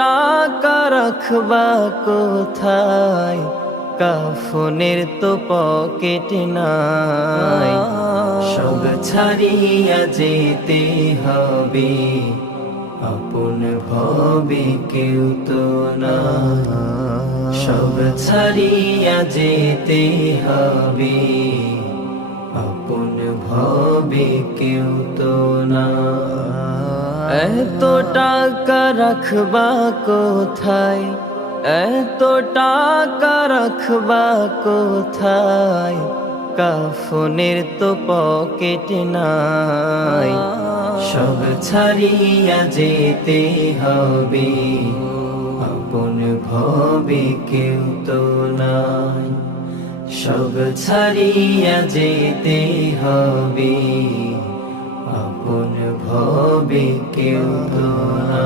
টাকা রাখবা কোথায়, কাফনের তো পকেট নাই। সব ছাড়িয়া যেতে হবে, আপন ভবে কেউ তো না। সব ছাড়িয়া যেতে হবে, আপন ভবে কেউ তো না। এত টাকা রাখবা কোথায়, এত টাকা রাখবা কোথায়, কাফনের তো পকেট নাই। সব ছাড়িয়া যেতে হবে, আপন ভবে কেউ তো নাই। সব ছাড়িয়া যেতে হবে, আপন ভবে কেউ তো না।